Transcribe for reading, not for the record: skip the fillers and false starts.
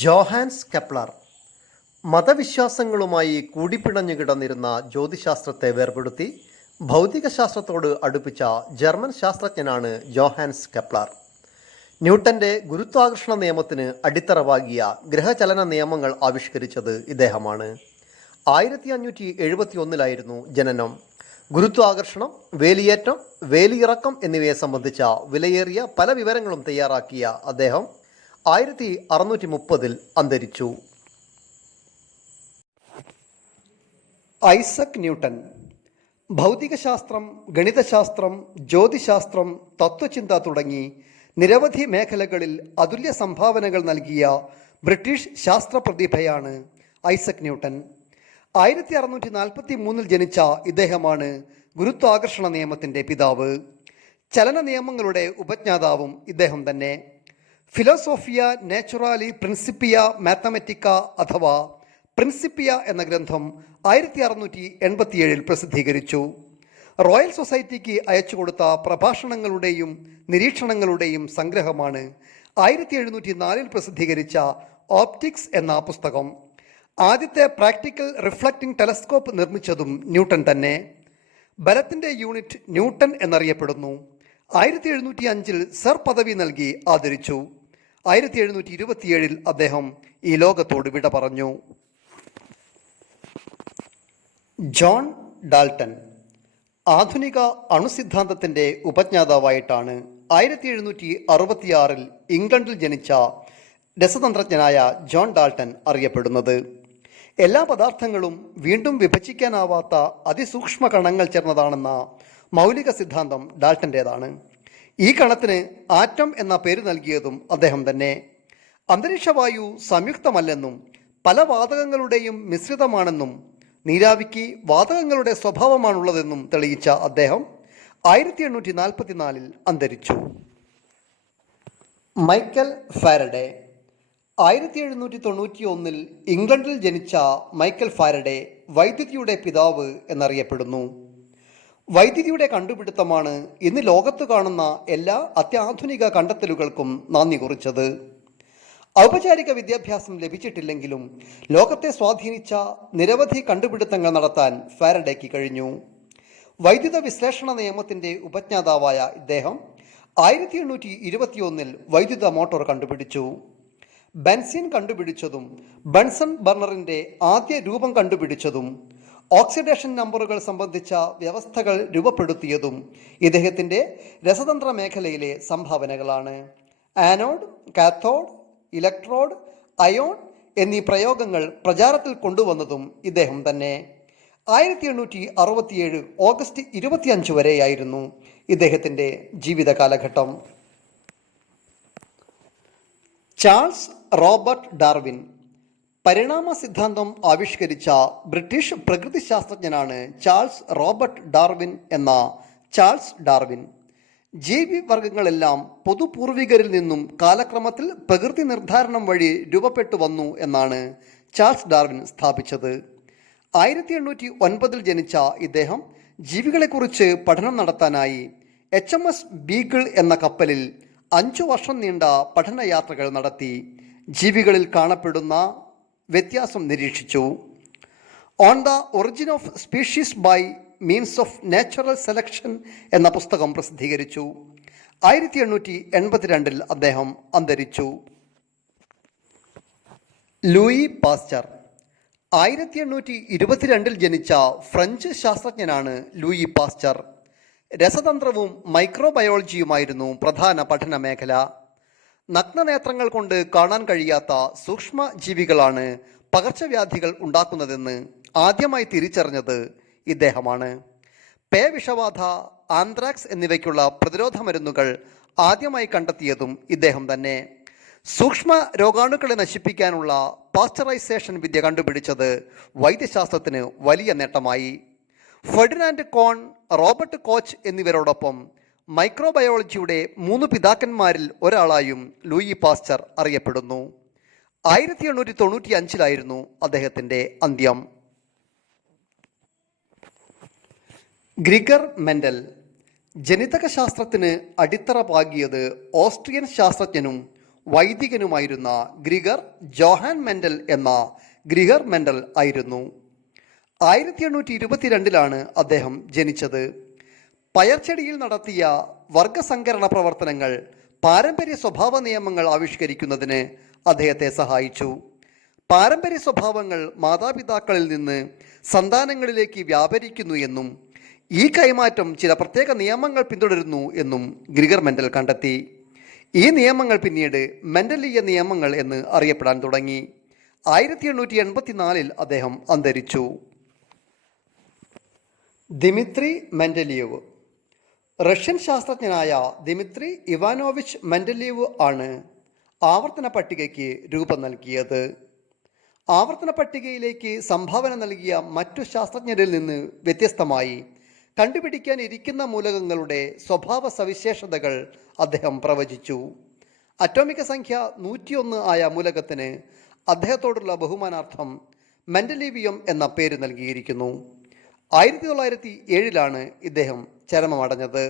ജോഹാൻസ് Kepler മതവിശ്വാസങ്ങളുമായി കൂടിപ്പിണഞ്ഞു കിടന്നിരുന്ന ജ്യോതിശാസ്ത്രത്തെ വേർപെടുത്തി ഭൗതികശാസ്ത്രത്തോട് അടുപ്പിച്ച German ശാസ്ത്രജ്ഞനാണ് ജോഹാൻസ് കെപ്ലർ. ന്യൂട്ടന്റെ ഗുരുത്വാകർഷണ നിയമത്തിന് അടിത്തറവാകിയ ഗ്രഹചലന നിയമങ്ങൾ ആവിഷ്കരിച്ചത് ഇദ്ദേഹമാണ്. 1571 ജനനം. ഗുരുത്വാകർഷണം, വേലിയേറ്റം, വേലിയിറക്കം എന്നിവയെ സംബന്ധിച്ച വിലയേറിയ പല വിവരങ്ങളും തയ്യാറാക്കിയ അദ്ദേഹം 1630 അന്തരിച്ചു. ഐസക് ന്യൂട്ടൻ ഭൗതികശാസ്ത്രം, ഗണിതശാസ്ത്രം, ജ്യോതിശാസ്ത്രം, തത്വചിന്ത തുടങ്ങി നിരവധി മേഖലകളിൽ അതുല്യ സംഭാവനകൾ നൽകിയ ബ്രിട്ടീഷ് ശാസ്ത്രപ്രതിഭയാണ് ഐസക് ന്യൂട്ടൻ. 1643 ജനിച്ച ഇദ്ദേഹമാണ് ഗുരുത്വാകർഷണ നിയമത്തിൻ്റെ പിതാവ്. ചലന നിയമങ്ങളുടെ ഉപജ്ഞാതാവും ഇദ്ദേഹം തന്നെ. ഫിലോസോഫിയ നാച്ചുറാലി പ്രിൻസിപ്പിയ മാത്തമാറ്റിക്ക അഥവാ പ്രിൻസിപ്പിയ എന്ന ഗ്രന്ഥം 1687 പ്രസിദ്ധീകരിച്ചു. റോയൽ സൊസൈറ്റിക്ക് അയച്ചു കൊടുത്ത പ്രഭാഷണങ്ങളുടെയും നിരീക്ഷണങ്ങളുടെയും സംഗ്രഹമാണ് 1704 പ്രസിദ്ധീകരിച്ച ഓപ്റ്റിക്സ് എന്ന പുസ്തകം. ആദ്യത്തെ പ്രാക്ടിക്കൽ റിഫ്ലക്റ്റിംഗ് ടെലസ്കോപ്പ് നിർമ്മിച്ചതും ന്യൂട്ടൻ തന്നെ. ബലത്തിൻ്റെ യൂണിറ്റ് ന്യൂട്ടൻ എന്നറിയപ്പെടുന്നു. 1705 സർ പദവി നൽകി ആദരിച്ചു. 1727 അദ്ദേഹം ഈ ലോകത്തോട് വിട പറഞ്ഞു. ജോൺ ഡാൾട്ടൺ ആധുനിക അണുസിദ്ധാന്തത്തിൻ്റെ ഉപജ്ഞാതാവായിട്ടാണ് 1766 ഇംഗ്ലണ്ടിൽ ജനിച്ച രസതന്ത്രജ്ഞനായ ജോൺ ഡാൾട്ടൺ അറിയപ്പെടുന്നത്. എല്ലാ പദാർത്ഥങ്ങളും വീണ്ടും വിഭജിക്കാനാവാത്ത അതിസൂക്ഷ്മ കണങ്ങൾ ചേർന്നതാണെന്ന മൗലിക സിദ്ധാന്തം ഡാൾട്ടൻ്റേതാണ്. ഈ കണത്തിന് ആറ്റം എന്ന പേര് നൽകിയതും അദ്ദേഹം തന്നെ. അന്തരീക്ഷവായു സംയുക്തമല്ലെന്നും പല വാതകങ്ങളുടെയും മിശ്രിതമാണെന്നും നീരാവിക്ക് വാതകങ്ങളുടെ സ്വഭാവമാണുള്ളതെന്നും തെളിയിച്ച അദ്ദേഹം 1844 അന്തരിച്ചു. മൈക്കൽ ഫാരഡെ 1791 ഇംഗ്ലണ്ടിൽ ജനിച്ച മൈക്കൽ ഫാരഡെ വൈദ്യുതിയുടെ പിതാവ് എന്നറിയപ്പെടുന്നു. വൈദ്യുതിയുടെ കണ്ടുപിടുത്തമാണ് ഇന്ന് ലോകത്ത് കാണുന്ന എല്ലാ അത്യാധുനിക കണ്ടെത്തലുകൾക്കും നാന്ദി കുറിച്ചത്. ഔപചാരിക വിദ്യാഭ്യാസം ലഭിച്ചിട്ടില്ലെങ്കിലും ലോകത്തെ സ്വാധീനിച്ച നിരവധി കണ്ടുപിടുത്തങ്ങൾ നടത്താൻ ഫാരഡേക്ക് കഴിഞ്ഞു. വൈദ്യുത വിശ്ലേഷണ നിയമത്തിൻ്റെ ഉപജ്ഞാതാവായ ഇദ്ദേഹം 1821 വൈദ്യുത മോട്ടോർ കണ്ടുപിടിച്ചു. ബെൻസിൻ കണ്ടുപിടിച്ചതും ബൺസൺ ബർണറിൻ്റെ ആദ്യ രൂപം കണ്ടുപിടിച്ചതും ഓക്സിഡേഷൻ നമ്പറുകൾ സംബന്ധിച്ച വ്യവസ്ഥകൾ രൂപപ്പെടുത്തിയതും ഇദ്ദേഹത്തിൻ്റെ രസതന്ത്ര മേഖലയിലെ സംഭാവനകളാണ്. ആനോഡ്, കാത്തോഡ്, ഇലക്ട്രോഡ്, അയോൺ എന്നീ പ്രയോഗങ്ങൾ പ്രചാരത്തിൽ കൊണ്ടുവന്നതും ഇദ്ദേഹം തന്നെ. 1867 ഓഗസ്റ്റ് 25 വരെയായിരുന്നു ഇദ്ദേഹത്തിൻ്റെ ജീവിത കാലഘട്ടം. ചാൾസ് റോബർട്ട് ഡാർവിൻ പരിണാമ സിദ്ധാന്തം ആവിഷ്കരിച്ച ബ്രിട്ടീഷ് പ്രകൃതിശാസ്ത്രജ്ഞനാണ് ചാൾസ് റോബർട്ട് ഡാർവിൻ എന്ന ചാൾസ് ഡാർവിൻ. ജീവിവർഗങ്ങളെല്ലാം പൊതുപൂർവികരിൽ നിന്നും കാലക്രമത്തിൽ പ്രകൃതി നിർദ്ധാരണം വഴി രൂപപ്പെട്ടു വന്നു എന്നാണ് ചാൾസ് ഡാർവിൻ സ്ഥാപിച്ചത്. 1809 ജനിച്ച ഇദ്ദേഹം ജീവികളെക്കുറിച്ച് പഠനം നടത്താനായി HMS ബീഗിൾ എന്ന കപ്പലിൽ 5 വർഷം നീണ്ട പഠനയാത്രകൾ നടത്തി. ജീവികളിൽ കാണപ്പെടുന്ന വ്യത്യാസം നിരീക്ഷിച്ചു. On the origin of species by means of natural selection എന്ന പുസ്തകം പ്രസിദ്ധീകരിച്ചു. 1882 അദ്ദേഹം അന്തരിച്ചു. ലൂയി പാസ്ചർ 1822 ജനിച്ച ഫ്രഞ്ച് ശാസ്ത്രജ്ഞനാണ് ലൂയി പാസ്ചർ. രസതന്ത്രവും മൈക്രോബയോളജിയുമായിരുന്നു പ്രധാന പഠന മേഖല. നഗ്നനേത്രങ്ങൾ കൊണ്ട് കാണാൻ കഴിയാത്ത സൂക്ഷ്മ ജീവികളാണ് പകർച്ചവ്യാധികൾ ഉണ്ടാക്കുന്നതെന്ന് ആദ്യമായി തിരിച്ചറിഞ്ഞത് ഇദ്ദേഹമാണ്. പേവിഷബാധ, ആന്ത്രാക്സ് എന്നിവയ്ക്കുള്ള പ്രതിരോധ മരുന്നുകൾ ആദ്യമായി കണ്ടെത്തിയതും ഇദ്ദേഹം തന്നെ. സൂക്ഷ്മ രോഗാണുക്കളെ നശിപ്പിക്കാനുള്ള പാസ്ചറൈസേഷൻ വിദ്യ കണ്ടുപിടിച്ചത് വൈദ്യശാസ്ത്രത്തിന് വലിയ നേട്ടമായി. ഫെർഡിനാൻഡ് കോൺ, റോബർട്ട് കോച്ച് എന്നിവരോടൊപ്പം മൈക്രോബയോളജിയുടെ 3 പിതാക്കന്മാരിൽ ഒരാളായും ലൂയി പാസ്ചർ അറിയപ്പെടുന്നു. 1895 അദ്ദേഹത്തിൻ്റെ അന്ത്യം. ഗ്രിഗർ മെൻഡൽ ജനിതക ശാസ്ത്രത്തിന് അടിത്തറ പാകിയത് ഓസ്ട്രിയൻ ശാസ്ത്രജ്ഞനും വൈദികനുമായിരുന്ന ഗ്രിഗർ ജോഹാൻ മെൻഡൽ എന്ന ഗ്രിഗർ മെൻഡൽ ആയിരുന്നു. 1822 അദ്ദേഹം ജനിച്ചത്. പയർച്ചെടിയിൽ നടത്തിയ വർഗസങ്കരണ പ്രവർത്തനങ്ങൾ പാരമ്പര്യ സ്വഭാവ നിയമങ്ങൾ ആവിഷ്കരിക്കുന്നതിന് അദ്ദേഹത്തെ സഹായിച്ചു. പാരമ്പര്യ സ്വഭാവങ്ങൾ മാതാപിതാക്കളിൽ നിന്ന് സന്താനങ്ങളിലേക്ക് വ്യാപരിക്കുന്നു എന്നും ഈ കൈമാറ്റം ചില പ്രത്യേക നിയമങ്ങൾ പിന്തുടരുന്നു എന്നും ഗ്രിഗർ മെൻഡൽ കണ്ടെത്തി. ഈ നിയമങ്ങൾ പിന്നീട് മെൻഡലീയ നിയമങ്ങൾ എന്ന് അറിയപ്പെടാൻ തുടങ്ങി. 1884 അദ്ദേഹം അന്തരിച്ചു. Dmitri Mendeleev. റഷ്യൻ ശാസ്ത്രജ്ഞനായ ദിമിത്രി ഇവാനോവിച്ച് മെൻഡലീവ് ആണ് ആവർത്തന പട്ടികയ്ക്ക് രൂപം നൽകിയത്. ആവർത്തന പട്ടികയിലേക്ക് സംഭാവന നൽകിയ മറ്റു ശാസ്ത്രജ്ഞരിൽ നിന്ന് വ്യത്യസ്തമായി കണ്ടുപിടിക്കാൻ ഇരിക്കുന്ന മൂലകങ്ങളുടെ സ്വഭാവ സവിശേഷതകൾ അദ്ദേഹം പ്രവചിച്ചു. അറ്റോമിക സംഖ്യ 101 ആയ മൂലകത്തിന് അദ്ദേഹത്തോടുള്ള ബഹുമാനാർത്ഥം മെൻഡലീവിയം എന്ന പേര് നൽകിയിരിക്കുന്നു. 1907 ഇദ്ദേഹം ചരമമടഞ്ഞത്.